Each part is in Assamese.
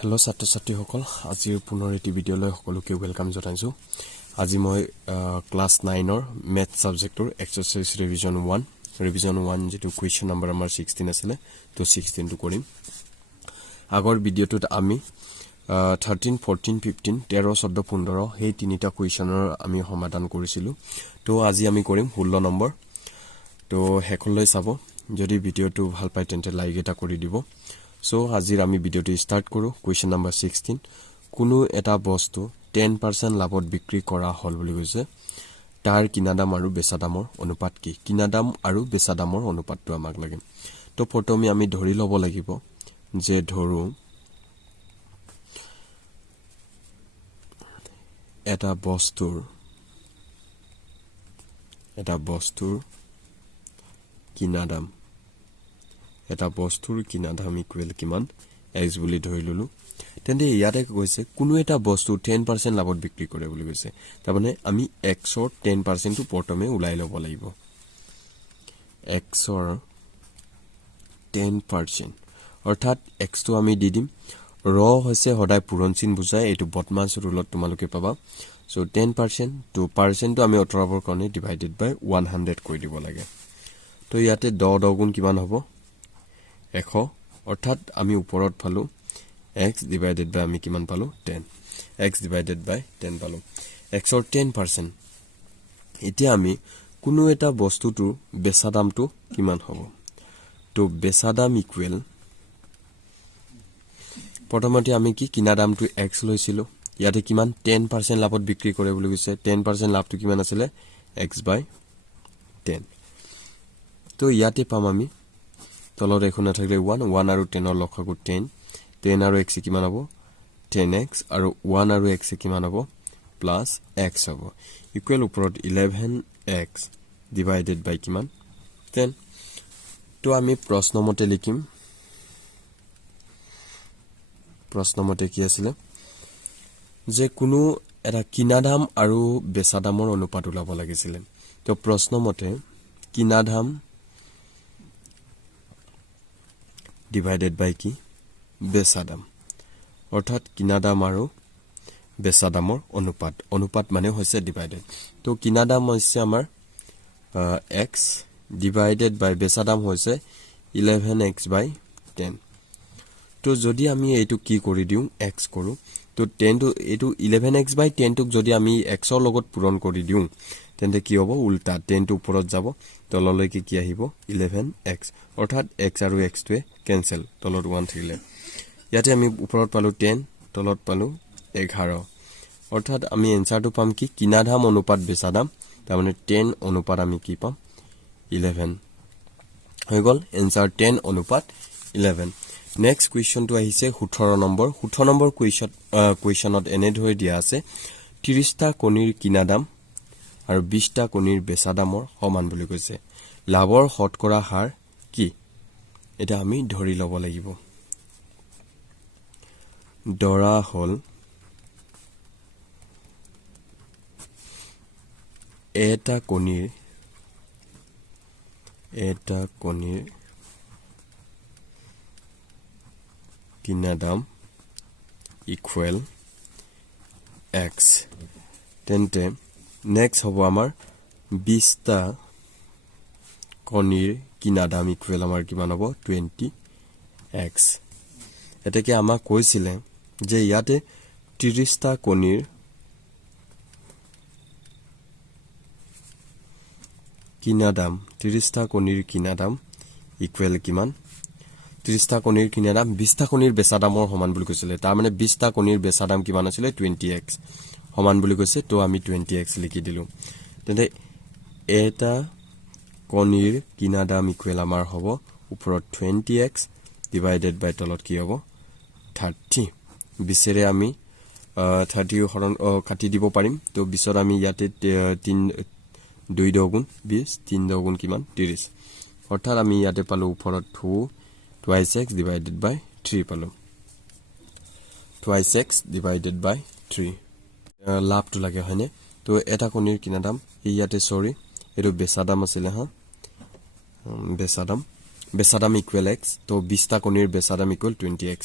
Hello ছাত্ৰ-ছাত্ৰী সকল আজিৰ পুনৰ এটি ভিডিঅলৈ সকলোকে ওয়েলকাম জনাইছো আজি মই ক্লাস 9 ৰ ম্যাথ সাবজেক্টৰ এক্সাৰসাইজ ৰিভিজন 1 যেটো কোৱেশ্চন নম্বৰ আমাৰ 16 আছিল তো 16 টো কৰিম আগৰ ভিডিঅটোত আমি 13 14 15 13 14 15 সেই তিনিটা কোৱেশ্চনৰ আমি সমাধান কৰিছিলো তো আজি আমি কৰিম 16 নম্বৰ তো হেকলৈ চাব যদি ভিডিঅটো ভাল পায় তেন্তে লাইক এটা কৰি দিব So আজিৰ আমি ভিডিওটো স্টাৰ্ট কৰো কোৱেশ্চন নম্বৰ 16 কোনো এটা বস্তু 10% লাভত বিক্ৰী কৰা হল বুলি কৈছে তাৰ কিনা দাম আৰু বেচা দামৰ অনুপাত কি কিনা দাম আৰু বেচা দামৰ অনুপাতটো আমাক লাগে তো প্ৰথমে আমি ধৰি লব লাগিব যে ধৰো এটা বস্তুৰ কিনা দাম এটা বস্তুৰ কিনা দাম ইকুৱেল কিমান x বুলি ধৰি ললো তেন্তে ইয়াতে কৈছে কোনো এটা বস্তু 10% লাভত বিক্ৰী কৰে বুলি কৈছে তাৰমানে আমি x ৰ 10% টো প্ৰথমে উলাই লব লাগিব x ৰ 10% অৰ্থাৎ x টো আমি দি দিম ৰ হৈছে সদায় পূৰণচিন বুজায় এটো বদমাছ ৰুলত তোমালোকে পাবা সো 10% to percent টো আমি অতৰাবৰ কাৰণে ডিভাইডেড বাই 100 কৈ দিব লাগে তো ইয়াতে 10 গুণ কিমান হ'ব 100 অৰ্থাৎ আমি ওপৰত পালো x divided by আমি কিমান পালো 10 x divided by 10 পালো x ৰ 10% এতিয়া আমি কোনো এটা বস্তুটোৰ বেচা দামটো কিমান হ'ব তো বেচা দাম ইকুৱেল প্ৰথমতে আমি কি কিনা দামটো x লৈছিলো ইয়াতে কিমান 10% লাভত বিক্ৰী কৰে বুলি কৈছে 10% লাভটো কিমান আছিল x by 10 তো ইয়াতে পাম আমি তলত এখন নাথাকিলে 1 আৰু 10 ৰ লখগু 10 আৰু x কিমান হ'ব 10x আৰু 1 আৰু x কিমান হ'ব প্লাস x হ'ব ইকুৱেল ওপৰত 11x ডিভাইডেড বাই কিমান 10 তো আমি প্ৰশ্নমতে লিখিম প্ৰশ্নমতে কি আছিল যে কোনো এটা কিনা দাম আৰু বেচা দামৰ অনুপাত উলাব লাগিছিল তো প্ৰশ্নমতে কিনা দাম divided by কি বেচা দাম অৰ্থাৎ কিনা দাম আৰু বেচা দামৰ অনুপাত মানে হৈছে ডিভাইডেড তো কিনা দাম হৈছে আমাৰ x divided by বেচা দাম হৈছে 11x by 10 তো যদি আমি এইটো কি কৰি দিউ x কৰো তো 10 তো এইটো 11x by 10 টোক যদি আমি x ৰ লগত পূৰণ কৰি দিউ তেন্তে কি হ'ব উল্টা 10 টো ওপৰত যাব তললৈকে কি আহিব 11x অৰ্থাৎ x আৰু x টোৱে কেনসেল তলত 1 থাকিলে ইয়াতে আমি ওপৰত পালো 10 তলত পালো 11 অৰ্থাৎ আমি এনসাৰটো পাম কি কিনা দাম অনুপাত বেচা দাম তাৰমানে 10 অনুপাত আমি কি পাম 11 হৈ গল এনসাৰ 10 অনুপাত 11 নেক্সট কোৱেশ্চনটো আহিছে 18 নম্বৰ কোৱেশ্চনত এনে ধৰি দিয়া আছে 30 টা কণীৰ কিনা দাম আৰু 20 টা কণীৰ বেচা দামৰ সমান বুলি কৈছে লাভৰ শতকৰা হাৰ কি এটা আমি ধৰি লব লাগিব দৰা হল এটা কণীৰ কিনা দাম ইকুৱেল x তেন্তে নেক্সট হ'ব আমাৰ 20 টা কণীৰ কিনা দাম ইকুৱেল আমাৰ কিমান হ'ব 20x এটাকে আমাক কৈছিলে যে ইয়াতে 30 টা কণীৰ কিনা দাম 30 টা কণীৰ কিনা দাম ইকুৱেল কিমান 30 টা কণীৰ কিনা দাম 20 টা কণীৰ বেচা দামৰ সমান বুলি কৈছিলে তাৰ মানে 20 টা কণীৰ বেচা দাম কিমান আছিল 20x সমান বুলি কৈছে তো আমি 20x লিখি দিলু তেন্তে এটা কণীৰ কিনা দাম ইকুৱেল আমাৰ হ'ব ওপৰত 20x ডিভাইডেড বাই তলত কি হ'ব 30 বিচৰে আমি 30 হৰণ কাটি দিব পাৰিম তো বিচৰ আমি ইয়াতে 2 গুণ 20 3 গুণ কিমান 30 অৰ্থাৎ আমি ইয়াতে পালো ওপৰত 2 x ডিভাইডেড বাই 3 পালো 2x ডিভাইডেড বাই 3 লাভটো লাগে হয়নে তো এটা কণীৰ কিনা দাম ইয়াতে সৰি এটো বেচা দাম আছিল হা বেচা দাম ইকুৱেল x তো 20 টা কণীৰ বেচা দাম ইকুৱেল 20x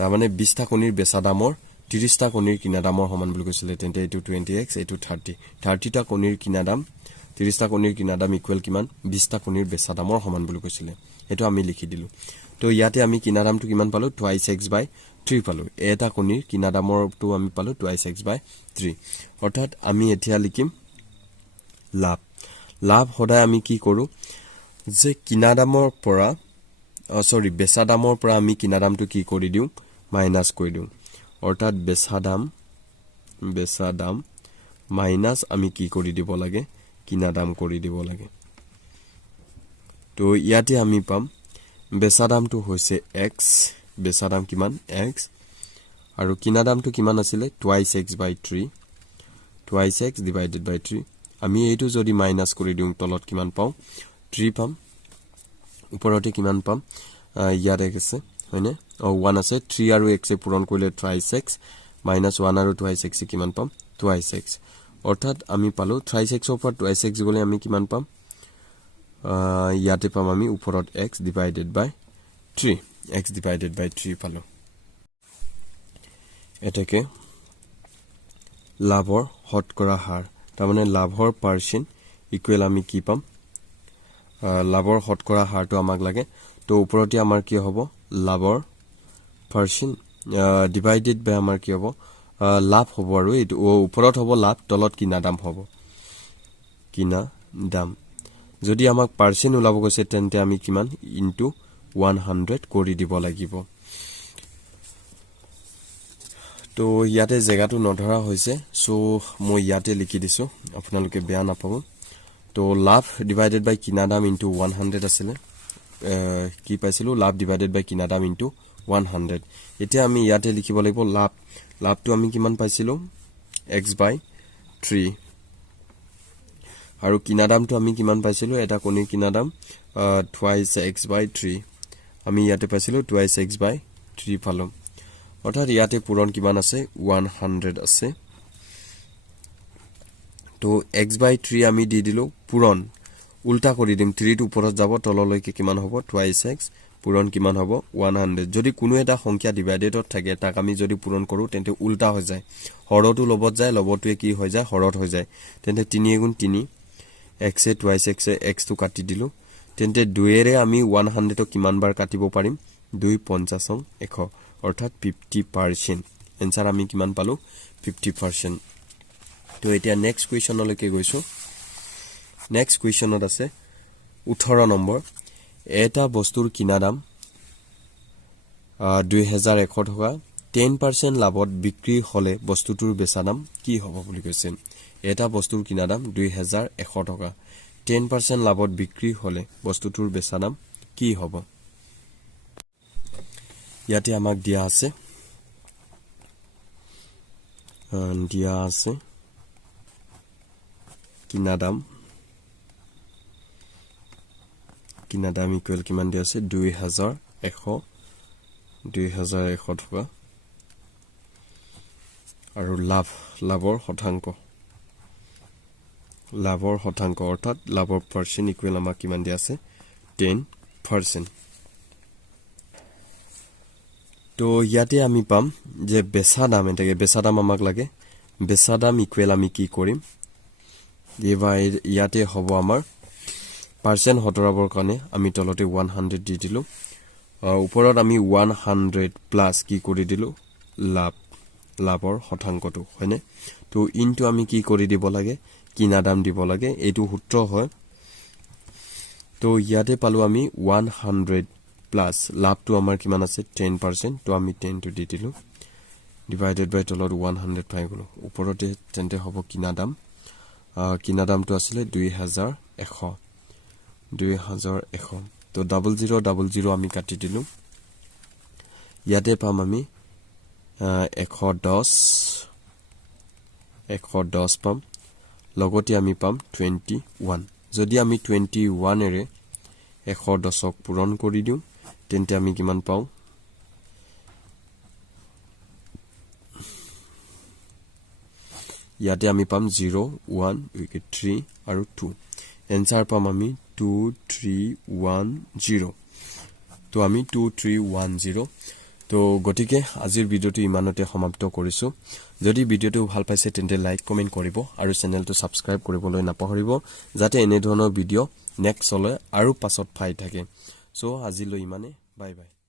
তাৰ মানে 20টা কণীৰ বেচা দামৰ 30টা কণীৰ কিনা দামৰ সমান বুলি কৈছিলে তেন্তে এটো 20x এটো 30টা কণীৰ কিনা দাম 30টা কণীৰ কিনা দাম ইকুৱেল কিমান 20টা কণীৰ বেচা দামৰ সমান বুলি কৈছিলে এটো আমি লিখি দিলো তো ইয়াতে আমি কিনা দামটো কিমান পালো 2x/3 পালো এটা কণীৰ কিনা দামৰটো আমি পালো 2x/3 অৰ্থাৎ আমি এতিয়া লিখিম লাভ সদায় আমি কি কৰো যে কিনা দামৰ পৰা বেচা দামৰ পৰা আমি কিনা দামটো কি কৰি দিও মাইনাস কৰি দিও অৰ্থাৎ বেচা দাম মাইনাস আমি কি কৰি দিব লাগে কিনা দাম কৰি দিব লাগে তো ইয়াতে আমি পাম বেচা দামটো হৈছে x বেচা দাম কিমান x আৰু কিনা দামটো কিমান আছিল 2x/3 2x/3 আমি এইটো যদি মাইনাস কৰি দিও তলত কিমান পাও 3 পাম উপৰতে কিমান পাম ইয়াত x আছে হয়নে 1 আছে 3 আৰু x এ পূৰণ কৰিলে 3x minus 1 আৰু 2x কিমান পাম 2x অৰ্থাৎ আমি পালো 3x ৰ পৰা 2x গলে আমি কিমান পাম ইয়াতে পাম আমি উপৰত x divided by 3 পালো এটাকে লাভৰ শতকৰা হাৰ তাৰ মানে লাভৰ পাৰ্সেন্ট ইকুৱেল আমি কি পাম লাভৰ শতকৰা হাৰটো আমাক লাগে তো উপৰতে আমাৰ কি হ'ব লাভৰ পাৰ্সেন্ট ডিভাইডেড বাই আমাৰ কি হ'ব লাভ হ'ব আৰু এটো উপৰত হ'ব লাভ তলত কিনা দাম হ'ব কিনা দাম যদি আমাক পাৰ্সেন্ট ওলাব গৈছে তেন্তে আমি কিমান ইনটু 100 কৰি দিব লাগিব তো ইয়াতে জায়গাটো নধৰা হৈছে সো মই ইয়াতে লিখি দিছো আপোনালোকে বেয়া নাপাব তো লাভ ডিভাইডেড বাই কিনা দাম ইনটু 100 আছিল কি পাইছিলো লাভ ডিভাইডেড বাই কিনা দাম ইনটু 100 এতিয়া আমি ইয়াতে লিখিব লাগিব লাভটো আমি কিমান পাইছিলো x/3 আৰু কিনা দামটো আমি কিমান পাইছিলো এটা কণীৰ কিনা দাম twice x/3 আমি ইয়াতে পাইছিলো 2x/3 পালো অৰ্থাৎ ইয়াতে পূৰণ কিমান আছে 100 আছে তো x/3 আমি দি দিলো পূৰণ উল্টা কৰি দিম 3 টো ওপৰত যাব তললৈকে কিমান হ'ব 2x পূৰণ কিমান হ'ব 100 যদি কোনো এটা সংখ্যা ডিভাইডেডত থাকে তাক আমি যদি পূৰণ কৰো তেন্তে উল্টা হৈ যায় হৰটো লবত যায় লবটোৱে কি হৈ যায় হৰত হৈ যায় তেন্তে 3 * 3 x এ 2x এ x টো কাটি দিলো তেন্তে 2 এৰে আমি 100 টো কিমান বাৰ কাটিব পাৰিম 2 50 100 অৰ্থাৎ 50% এনসাৰ আমি কিমান পালো 50% তো এতিয়া নেক্সট কোৱেশ্চনলৈকে গৈছো নেক্সট কোৱেশ্চনত আছে 18 নম্বৰ এটা বস্তুৰ কিনা দাম 2100 টকা 10% লাভত বিক্ৰী হলে বস্তুটোৰ বেচা দাম কি হ'ব বুলি কৈছে এটা বস্তুৰ কিনা দাম 2100 টকা 10% লাভত বিক্ৰী হলে বস্তুটোৰ বেচা দাম কি হ'ব ইয়াতে আমাক দিয়া আছে কিনা দাম ইকুৱেল কিমান দিয়া আছে 2100 টকা আৰু লাভৰ শতাংশ অৰ্থাৎ লাভৰ পাৰ্সেন্ট ইকুৱেল আমাক কিমান দিয়া আছে 10% তো ইয়াতে আমি পাম যে বেচা দাম এটাকে বেচা দাম আমাক লাগে বেচা দাম ইকুৱেল আমি কি কৰিম ইয়াতে হ'ব আমাৰ পাৰ্সেন্ট হতৰাবৰ কাৰণে আমি তলতে 100 দি দিলো ওপৰত আমি 100 প্লাস কি কৰি দিলো লাভৰ শতাংশটো হয়নে তো ইনটু আমি কি কৰি দিব লাগে কিনা দাম দিব লাগে এইটো সূত্ৰ হয় তো ইয়াতে পালো আমি 100 প্লাস লাভটো আমাৰ কিমান আছে 10% তো আমি 10 টো দি দিলো ডিভাইডেড বাই তলত 100 পাই গলো ওপৰতে তেন্তে হ'ব কিনা দামটো আছিল 2100 তো 0000 আমি কাটি দিলো ইয়াতে পাম আমি 110 পাম লগতে আমি পাম 21 যদি আমি 21 এৰে 110ক পূৰণ কৰি দিও তেন্তে আমি কিমান পাও ইয়াতে আমি পাম 0 1 3 আৰু 2 এনসাৰ পাম আমি 2310 তো আমি 2310 তো গতিকে আজিৰ ভিডিওটো ইমানতে সমাপ্ত কৰিছো যদি ভিডিওটো ভাল পাইছে তেন্তে লাইক কমেন্ট কৰিব আৰু চেনেলটো সাবস্ক্ৰাইব কৰিবলৈ নাপাহৰিব যাতে এনে ধৰণৰ ভিডিও নেক্সট হলে আৰু পাছত পাই থাকে সো আজিলৈ ইমানে বাই বাই